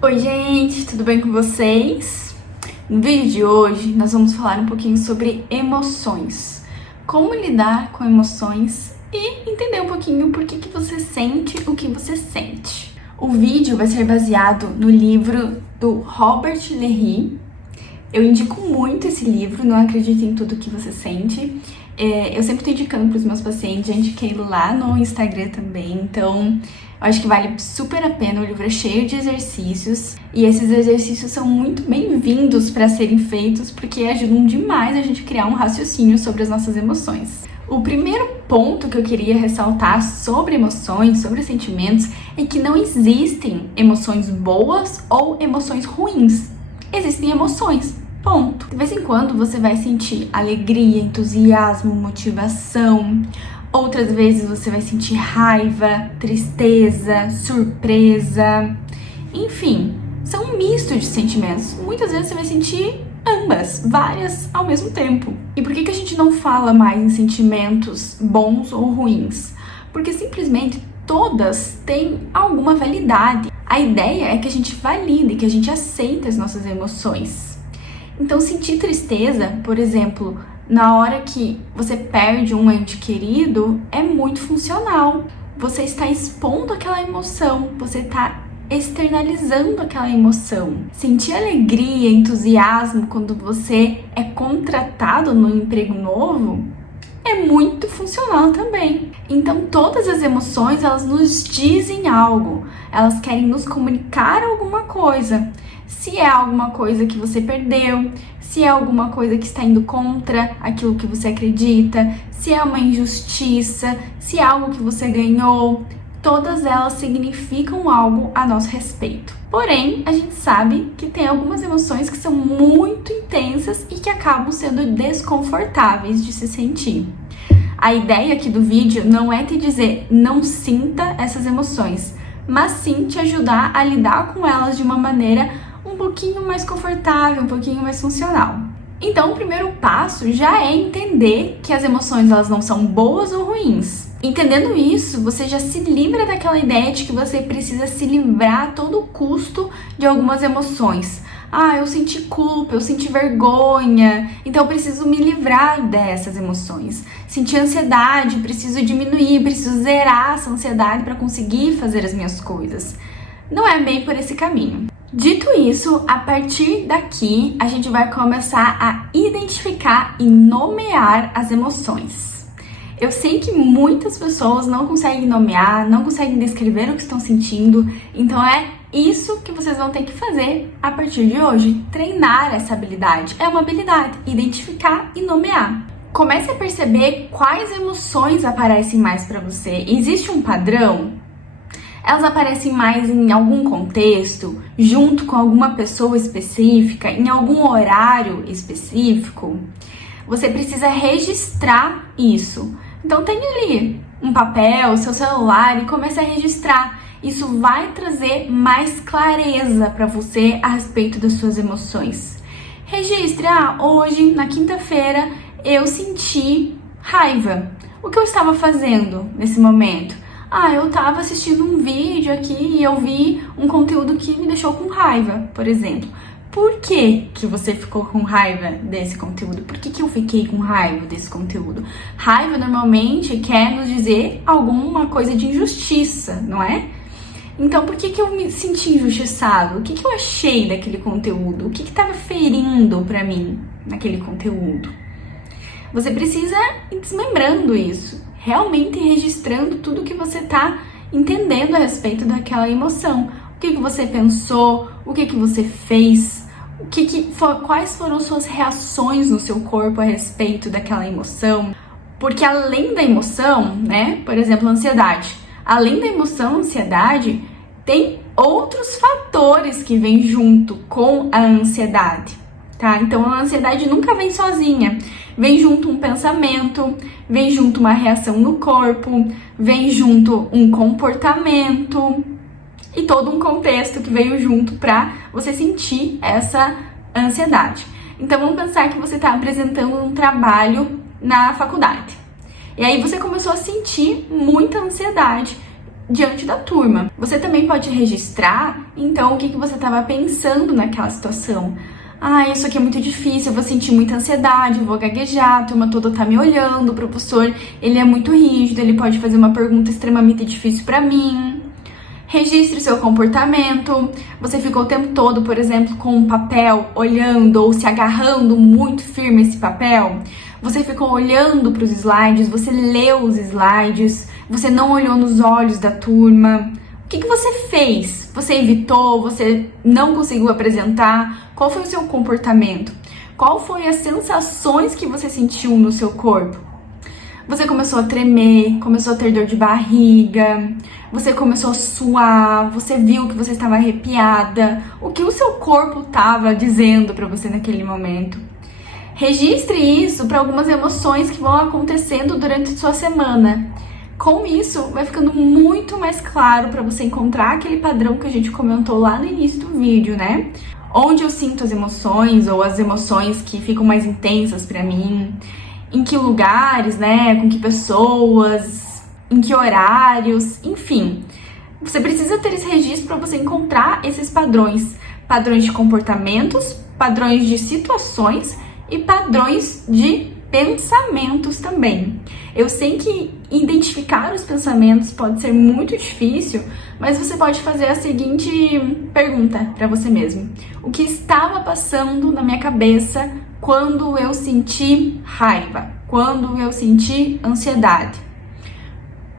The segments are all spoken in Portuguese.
Oi gente, tudo bem com vocês? No vídeo de hoje nós vamos falar um pouquinho sobre emoções, como lidar com emoções e entender um pouquinho por que você sente o que você sente. O vídeo vai ser baseado no livro do Robert Léhy. Eu indico muito esse livro, Não Acredite em Tudo Que Você Sente. Eu sempre estou indicando para os meus pacientes, já indiquei lá no Instagram também, então eu acho que vale super a pena. O livro é cheio de exercícios e esses exercícios são muito bem-vindos para serem feitos porque ajudam demais a gente a criar um raciocínio sobre as nossas emoções. O primeiro ponto que eu queria ressaltar sobre emoções, sobre sentimentos, é que não existem emoções boas ou emoções ruins. Existem emoções. Ponto. De vez em quando você vai sentir alegria, entusiasmo, motivação. Outras vezes você vai sentir raiva, tristeza, surpresa. Enfim, são um misto de sentimentos. Muitas vezes você vai sentir ambas, várias ao mesmo tempo. E por que a gente não fala mais em sentimentos bons ou ruins? Porque simplesmente todas têm alguma validade. A ideia é que a gente valide, que a gente aceite as nossas emoções. Então, sentir tristeza, por exemplo, na hora que você perde um ente querido, é muito funcional. Você está expondo aquela emoção, você está externalizando aquela emoção. Sentir alegria, entusiasmo quando você é contratado no emprego novo é muito funcional também. Então, todas as emoções, elas nos dizem algo, elas querem nos comunicar alguma coisa. Se é alguma coisa que você perdeu, se é alguma coisa que está indo contra aquilo que você acredita, se é uma injustiça, se é algo que você ganhou, todas elas significam algo a nosso respeito. Porém, a gente sabe que tem algumas emoções que são muito intensas e que acabam sendo desconfortáveis de se sentir. A ideia aqui do vídeo não é te dizer não sinta essas emoções, mas sim te ajudar a lidar com elas de uma maneira um pouquinho mais confortável, um pouquinho mais funcional. Então, o primeiro passo já é entender que as emoções elas não são boas ou ruins. Entendendo isso, você já se livra daquela ideia de que você precisa se livrar a todo custo de algumas emoções. Eu senti culpa, eu senti vergonha, então eu preciso me livrar dessas emoções. Senti ansiedade, preciso diminuir, preciso zerar essa ansiedade para conseguir fazer as minhas coisas. Não é bem por esse caminho. Dito isso, a partir daqui, a gente vai começar a identificar e nomear as emoções. Eu sei que muitas pessoas não conseguem nomear, não conseguem descrever o que estão sentindo, então é isso que vocês vão ter que fazer a partir de hoje, treinar essa habilidade. É uma habilidade, identificar e nomear. Comece a perceber quais emoções aparecem mais para você. Existe um padrão? Elas aparecem mais em algum contexto, junto com alguma pessoa específica, em algum horário específico? Você precisa registrar isso. Então tenha ali um papel, seu celular e comece a registrar. Isso vai trazer mais clareza para você a respeito das suas emoções. Registre, hoje, na quinta-feira, eu senti raiva. O que eu estava fazendo nesse momento? Eu estava assistindo um vídeo aqui e eu vi um conteúdo que me deixou com raiva, por exemplo. Por que você ficou com raiva desse conteúdo? Por que eu fiquei com raiva desse conteúdo? Raiva normalmente quer nos dizer alguma coisa de injustiça, não é? Então, por que eu me senti injustiçado? O que eu achei daquele conteúdo? O que estava ferindo para mim naquele conteúdo? Você precisa ir desmembrando isso, realmente registrando tudo que você está entendendo a respeito daquela emoção. O que você pensou, o que você fez, quais foram suas reações no seu corpo a respeito daquela emoção. Porque além da emoção, né, por exemplo, a ansiedade, além da emoção, a ansiedade, tem outros fatores que vêm junto com a ansiedade, tá? Então a ansiedade nunca vem sozinha. Vem junto um pensamento, vem junto uma reação no corpo, vem junto um comportamento e todo um contexto que veio junto para você sentir essa ansiedade. Então vamos pensar que você está apresentando um trabalho na faculdade. E aí você começou a sentir muita ansiedade diante da turma. Você também pode registrar, então, o que você estava pensando naquela situação. Ah, isso aqui é muito difícil, eu vou sentir muita ansiedade, eu vou gaguejar, a turma toda tá me olhando, o professor, ele é muito rígido, ele pode fazer uma pergunta extremamente difícil pra mim. Registre seu comportamento. Você ficou o tempo todo, por exemplo, com um papel, olhando ou se agarrando muito firme esse papel. Você ficou olhando para os slides, você leu os slides, você não olhou nos olhos da turma. O que você fez? Você evitou? Você não conseguiu apresentar? Qual foi o seu comportamento? Qual foi as sensações que você sentiu no seu corpo? Você começou a tremer, começou a ter dor de barriga, você começou a suar, você viu que você estava arrepiada, o que o seu corpo estava dizendo para você naquele momento. Registre isso para algumas emoções que vão acontecendo durante a sua semana. Com isso, vai ficando muito mais claro para você encontrar aquele padrão que a gente comentou lá no início do vídeo, né? Onde eu sinto as emoções ou as emoções que ficam mais intensas para mim, em que lugares, né? Com que pessoas, em que horários, enfim. Você precisa ter esse registro para você encontrar esses padrões. Padrões de comportamentos, padrões de situações e padrões de pensamentos também. Eu sei que identificar os pensamentos pode ser muito difícil, mas você pode fazer a seguinte pergunta para você mesmo. O que estava passando na minha cabeça quando eu senti raiva? Quando eu senti ansiedade?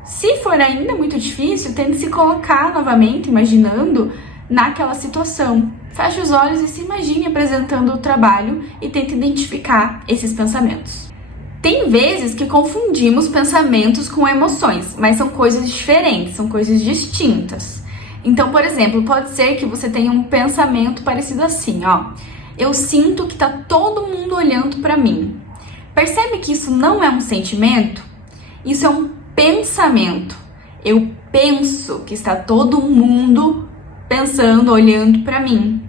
Se for ainda muito difícil, tente se colocar novamente, imaginando naquela situação. Feche os olhos e se imagine apresentando o trabalho e tente identificar esses pensamentos. Tem vezes que confundimos pensamentos com emoções, mas são coisas diferentes, são coisas distintas. Então, por exemplo, pode ser que você tenha um pensamento parecido assim, ó. Eu sinto que tá todo mundo olhando para mim. Percebe que isso não é um sentimento? Isso é um pensamento. Eu penso que está todo mundo pensando, olhando para mim.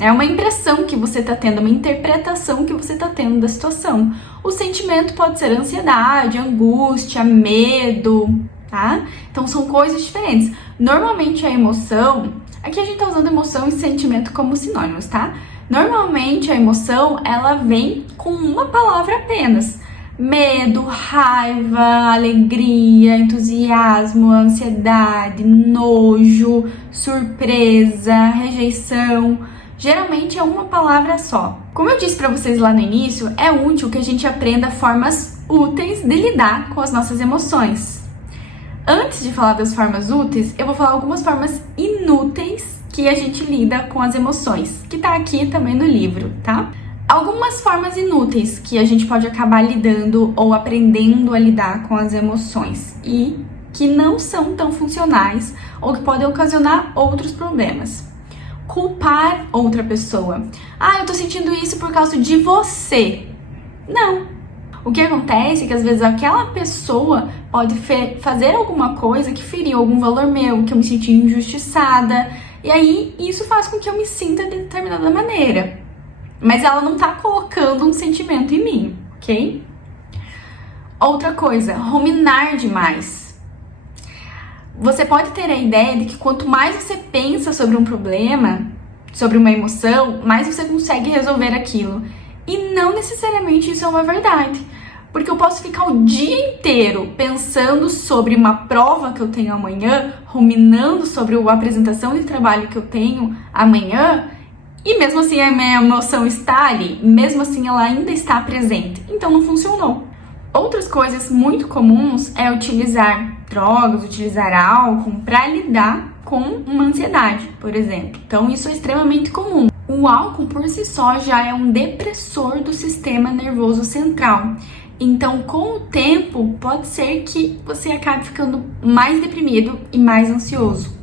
É uma impressão que você está tendo, uma interpretação que você está tendo da situação. O sentimento pode ser ansiedade, angústia, medo, tá? Então são coisas diferentes. Normalmente a emoção, aqui a gente tá usando emoção e sentimento como sinônimos, tá? Normalmente a emoção, ela vem com uma palavra apenas. Medo, raiva, alegria, entusiasmo, ansiedade, nojo, surpresa, rejeição. Geralmente é uma palavra só. Como eu disse para vocês lá no início, é útil que a gente aprenda formas úteis de lidar com as nossas emoções. Antes de falar das formas úteis, eu vou falar algumas formas inúteis que a gente lida com as emoções, que tá aqui também no livro, tá? Algumas formas inúteis que a gente pode acabar lidando ou aprendendo a lidar com as emoções e que não são tão funcionais ou que podem ocasionar outros problemas. Culpar outra pessoa. Ah, eu tô sentindo isso por causa de você. Não. O que acontece é que às vezes aquela pessoa pode fazer alguma coisa que feriu algum valor meu, que eu me senti injustiçada, e aí isso faz com que eu me sinta de determinada maneira. Mas ela não tá colocando um sentimento em mim, ok? Outra coisa, ruminar demais. Você pode ter a ideia de que quanto mais você pensa sobre um problema, sobre uma emoção, mais você consegue resolver aquilo. E não necessariamente isso é uma verdade. Porque eu posso ficar o dia inteiro pensando sobre uma prova que eu tenho amanhã, ruminando sobre a apresentação de trabalho que eu tenho amanhã, e mesmo assim a minha emoção está ali, mesmo assim ela ainda está presente. Então não funcionou. Outras coisas muito comuns é utilizar drogas, utilizar álcool para lidar com uma ansiedade, por exemplo. Então isso é extremamente comum. O álcool por si só já é um depressor do sistema nervoso central. Então, com o tempo, pode ser que você acabe ficando mais deprimido e mais ansioso.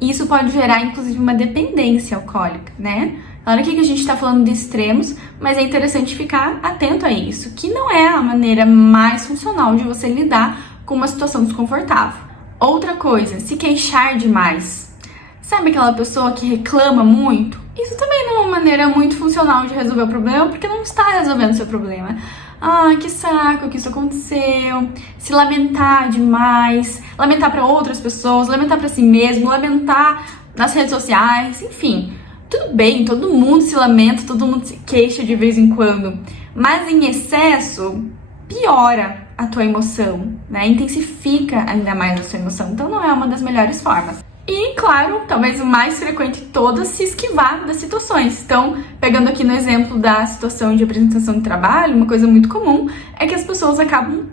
Isso pode gerar, inclusive, uma dependência alcoólica, né? Claro que a gente está falando de extremos, mas é interessante ficar atento a isso, que não é a maneira mais funcional de você lidar com uma situação desconfortável. Outra coisa, se queixar demais. Sabe aquela pessoa que reclama muito? Isso também não é uma maneira muito funcional de resolver o problema, porque não está resolvendo o seu problema. ah, que saco que isso aconteceu, se lamentar demais, lamentar para outras pessoas, lamentar para si mesmo, lamentar nas redes sociais, enfim. Tudo bem, todo mundo se lamenta, todo mundo se queixa de vez em quando, mas em excesso piora a tua emoção, né? Intensifica ainda mais a sua emoção, então não é uma das melhores formas. E, claro, talvez o mais frequente de todas, se esquivar das situações. Então, pegando aqui no exemplo da situação de apresentação de trabalho, uma coisa muito comum é que as pessoas acabam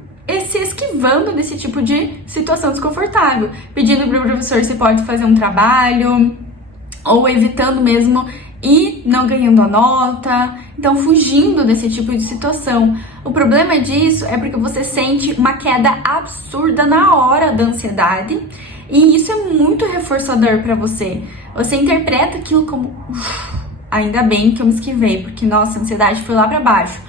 se esquivando desse tipo de situação desconfortável, pedindo para o professor se pode fazer um trabalho, ou evitando mesmo e não ganhando a nota, então fugindo desse tipo de situação. O problema disso é porque você sente uma queda absurda na hora da ansiedade, e isso é muito reforçador para você. Você interpreta aquilo como ainda bem que eu me esquivei, porque nossa, a ansiedade foi lá para baixo.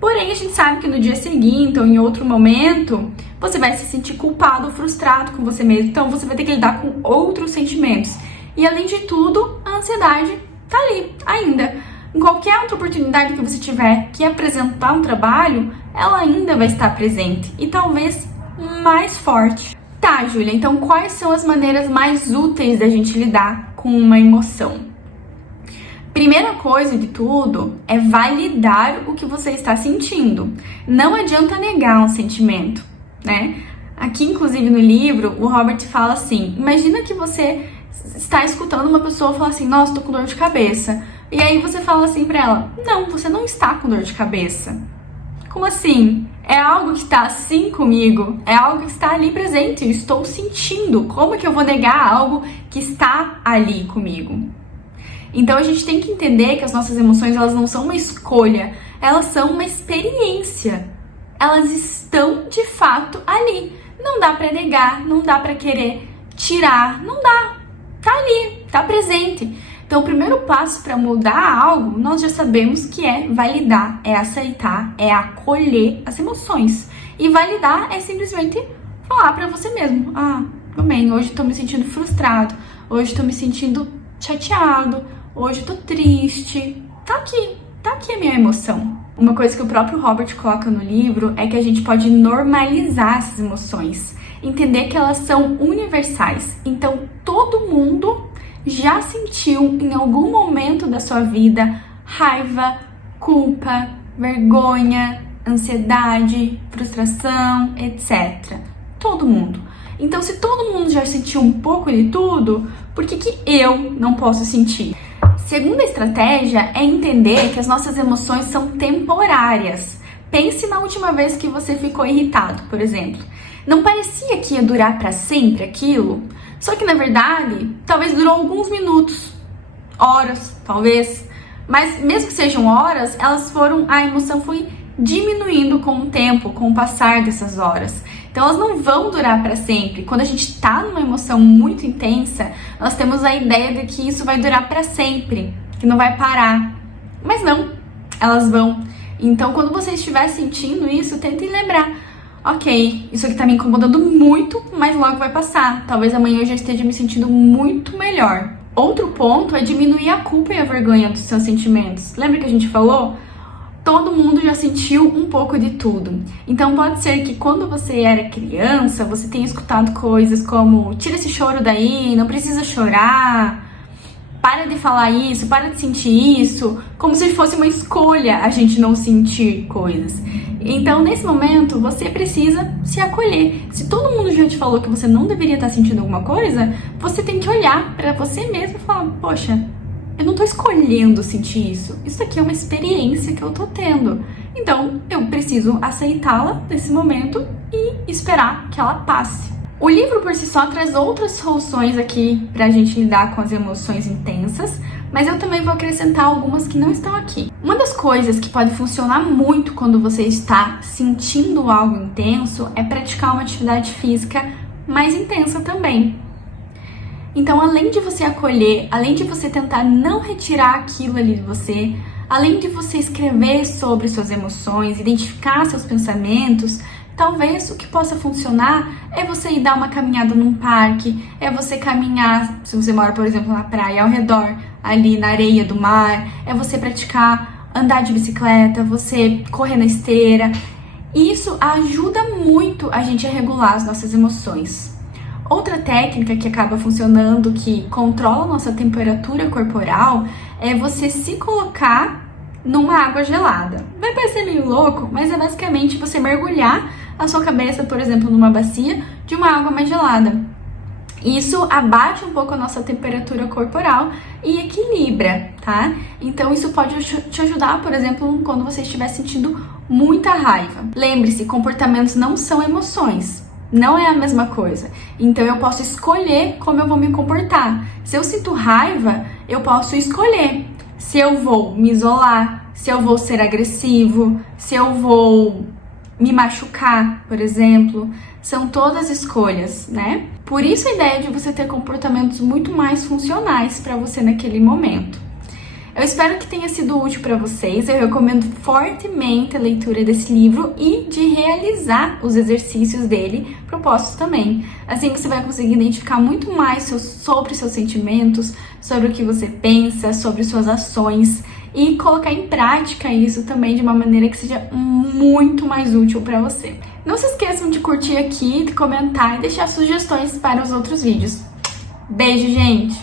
Porém, a gente sabe que no dia seguinte ou em outro momento, você vai se sentir culpado ou frustrado com você mesmo. Então, você vai ter que lidar com outros sentimentos. E além de tudo, a ansiedade tá ali ainda. Em qualquer outra oportunidade que você tiver que apresentar um trabalho, ela ainda vai estar presente e talvez mais forte. Tá, Júlia, então quais são as maneiras mais úteis da gente lidar com uma emoção? Primeira coisa de tudo é validar o que você está sentindo. Não adianta negar um sentimento, né? Aqui, inclusive, no livro, o Robert fala assim, imagina que você está escutando uma pessoa falar assim, nossa, tô com dor de cabeça. E aí você fala assim pra ela, não, você não está com dor de cabeça. Como assim? É algo que está assim comigo, é algo que está ali presente, eu estou sentindo. Como que eu vou negar algo que está ali comigo? Então a gente tem que entender que as nossas emoções, elas não são uma escolha, elas são uma experiência. Elas estão de fato ali. Não dá pra negar, não dá pra querer tirar, não dá. Tá ali, tá presente. Então, o primeiro passo para mudar algo, nós já sabemos que é validar, é aceitar, é acolher as emoções. E validar é simplesmente falar para você mesmo, ah, tudo bem, hoje eu tô me sentindo frustrado, hoje eu tô me sentindo chateado, hoje eu tô triste. Tá aqui a minha emoção. Uma coisa que o próprio Robert coloca no livro é que a gente pode normalizar essas emoções, entender que elas são universais. Então, todo mundo já sentiu em algum momento da sua vida raiva, culpa, vergonha, ansiedade, frustração, etc. Todo mundo. Então, se todo mundo já sentiu um pouco de tudo, por que eu não posso sentir? Segunda estratégia é entender que as nossas emoções são temporárias. Pense na última vez que você ficou irritado, por exemplo. Não parecia que ia durar para sempre aquilo? Só que, na verdade, talvez durou alguns minutos, horas, talvez. Mas mesmo que sejam horas, a emoção foi diminuindo com o tempo, com o passar dessas horas. Então, elas não vão durar para sempre. Quando a gente está numa emoção muito intensa, nós temos a ideia de que isso vai durar para sempre, que não vai parar. Mas não, elas vão. Então, quando você estiver sentindo isso, tente lembrar. Ok, isso aqui tá me incomodando muito, mas logo vai passar. Talvez amanhã eu já esteja me sentindo muito melhor. Outro ponto é diminuir a culpa e a vergonha dos seus sentimentos. Lembra que a gente falou? Todo mundo já sentiu um pouco de tudo. Então pode ser que quando você era criança, você tenha escutado coisas como tira esse choro daí, não precisa chorar, para de falar isso, para de sentir isso, como se fosse uma escolha a gente não sentir coisas. Então, nesse momento, você precisa se acolher. Se todo mundo já te falou que você não deveria estar sentindo alguma coisa, você tem que olhar para você mesmo e falar, poxa, eu não tô escolhendo sentir isso. Isso aqui é uma experiência que eu tô tendo. Então, eu preciso aceitá-la nesse momento e esperar que ela passe. O livro por si só traz outras soluções aqui pra gente lidar com as emoções intensas, mas eu também vou acrescentar algumas que não estão aqui. Uma das coisas que pode funcionar muito quando você está sentindo algo intenso é praticar uma atividade física mais intensa também. Então, além de você acolher, além de você tentar não retirar aquilo ali de você, além de você escrever sobre suas emoções, identificar seus pensamentos, talvez o que possa funcionar é você ir dar uma caminhada num parque, é você caminhar, se você mora, por exemplo, na praia, ao redor, ali na areia do mar, é você praticar andar de bicicleta, você correr na esteira. Isso ajuda muito a gente a regular as nossas emoções. Outra técnica que acaba funcionando, que controla a nossa temperatura corporal, é você se colocar numa água gelada. Vai parecer meio louco, mas é basicamente você mergulhar a sua cabeça, por exemplo, numa bacia de uma água mais gelada. Isso abaixa um pouco a nossa temperatura corporal e equilibra, tá? Então isso pode te ajudar, por exemplo, quando você estiver sentindo muita raiva. Lembre-se, comportamentos não são emoções. Não é a mesma coisa. Então eu posso escolher como eu vou me comportar. Se eu sinto raiva, eu posso escolher se eu vou me isolar, se eu vou ser agressivo, se eu vou me machucar, por exemplo. São todas escolhas, né? Por isso a ideia de você ter comportamentos muito mais funcionais para você naquele momento. Eu espero que tenha sido útil para vocês. Eu recomendo fortemente a leitura desse livro e de realizar os exercícios dele propostos também. Assim você vai conseguir identificar muito mais sobre seus sentimentos, sobre o que você pensa, sobre suas ações e colocar em prática isso também de uma maneira que seja muito mais útil para você. Não se esqueçam de curtir aqui, de comentar e deixar sugestões para os outros vídeos. Beijo, gente!